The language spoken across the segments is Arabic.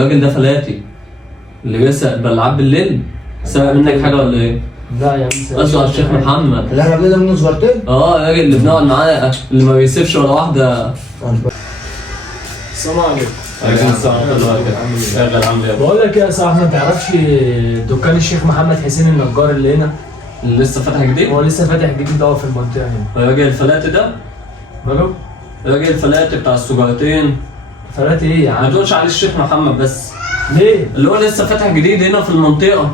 الراجل ده فلاتي اللي بيسرق بلعب بالليل. سرق منك حاجه ولا ايه؟ لا يا عم اسمع الشيخ محمد اللي احنا بنقدر منه صغيرتين؟ الراجل اللي بنقعد معاه اللي ما بيسيبش ولا واحده. السلام عليكم. عليكم السلام ورحمه الله وبركاته. شغال عامل ايه؟ بقول لك ايه يا صاحبي، ما تعرفش دكان الشيخ محمد حسين النجار اللي هنا؟ اللي لسه فاتح جديد؟ هو لسه فاتح جديد ده في المنطقه هنا. الراجل الفلاتي ده؟ ماله؟ الراجل الفلاتي بتاع السجارتين. فلات ايه يا ما عم؟ تقولش عليه الشيخ محمد بس. ليه؟ اللي هو لسه فاتح جديد هنا في المنطقه.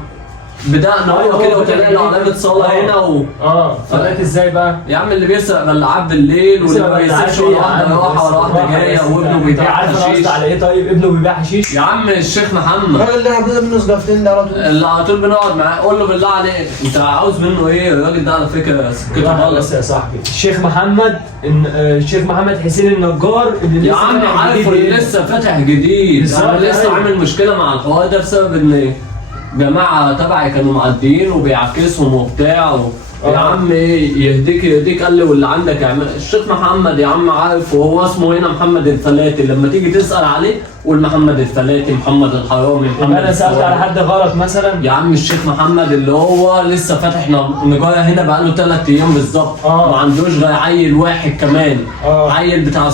بدأنا هو كده وتلاقي له علامة صلاة هنا فلات ازاي بقى؟ يا عم اللي بيسرق بلعاب بالليل واللي ما بيسيبش ولا واحدة رايحة ولا واحدة جاية وابنه بيبيع عارف انا حشيش. قصدي على ايه؟ طيب ابنه بيبيع حشيش؟ يا عم الشيخ محمد الراجل اللي احنا بنقدر منه صغيرتين ده على طول. اللي على طول بنقعد معاه. قول له بالله عليك انت عاوز منه ايه؟ الراجل ده على فكرة سكته بس غلط. يا صاحبي الشيخ محمد الشيخ محمد حسين النجار اللي يا لسه عم فاتح عارفه جديد اللي هنا. لسه فاتح جديد. بالظبط، انا لسه أيوة. عامل مشكلة مع الحوار ده بسبب ان جماعة تبعي كانوا معديين وبيعكسهم وبتاع يا عم ايه يهديك قال لي واللي عندك اعمل. الشيخ محمد يا عم عارف وهو اسمه هنا محمد الفلاتي. لما تيجي تسأل عليه قول محمد الفلاتي، محمد الحرامي، محمد انا سألت السواري. على حد غلط مثلا؟ يا عم الشيخ محمد اللي هو لسه فاتح نجارة هنا بقاله 3 ايام بالظبط. ما عندوش غير عيل واحد كمان. عيل بتاع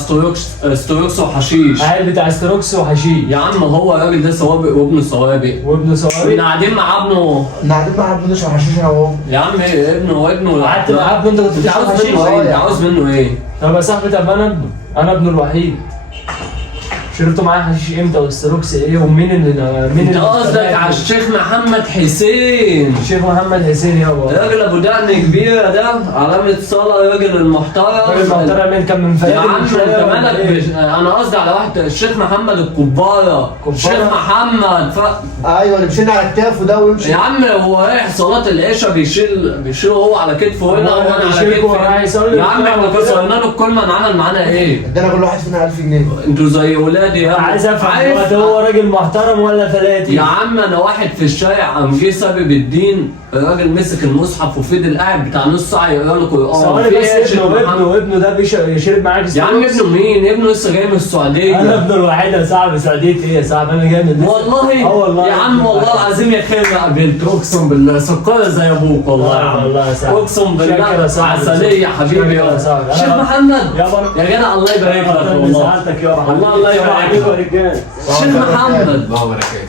ستروكس وحشيش. عيل بتاع ستروكس وحشيش. يا عم هو الراجل ده سوابق وابنه سوابق. وابنه سواري. كنا قاعدين مع ابنه. احنا قاعدين مع ابنه نشرب حشيش انا وهو. يا عم ايه ابنه قعدت مع ابنه؟ انت كنت انت عاوز بتشرب منه حشيش؟ ايه؟ انت عاوز منه ايه؟ طب يا صاحبي، طب انا ابنه الوحيد. شربتوا معايا حشيش امتى والستروكس ايه ومين مين انت قصدك على الشيخ محمد حسين. الشيخ محمد حسين يابا. الراجل ابو دقن كبيره ده علامه صلاه. الراجل المحترم. الراجل محترم مين؟ كان من يا عم فلاتي انت مالك انا قصدي على واحد الشيخ محمد الكباره. الشيخ محمد ايوه اللي مشينا على كتافه ده ويمشي. يا عم هو رايح صلاه العشاء بيشيل هو على كتفه هنا وانا على كتفي. يا عم احنا كسرنا له الكلمه عمل معانا ايه؟ ادانا كل واحد فينا 1000 جنيه. انتوا زي ولادي يا عايز افهم هو راجل محترم ولا فلاتي؟ يا عم انا واحد في الشارع قام جه سبب الدين. الراجل مسك المصحف وفضل قاعد بتاع نص ساعه يقرا له قران. ثواني بس، ابنه ده شرب معاك؟ يا عم ابنه مين؟ ابنه لسه جاي من السعوديه. انا ابنه الوحيد يا صاحبي. سعوديه ايه يا صاحبي؟ انا جاي من والله. والله يا عم والله العظيم يا خير ما قابلته. اقسم بالله سكره زي ابوك والله يا عم. والله يا صاحبي. اقسم بالله عسليه يا حبيبي يا شيخ محمد. يا جدع الله يبارك لك والله. سعادتك يا الله يبارك لك. لك. شيخ محمد الله يبارك فيك.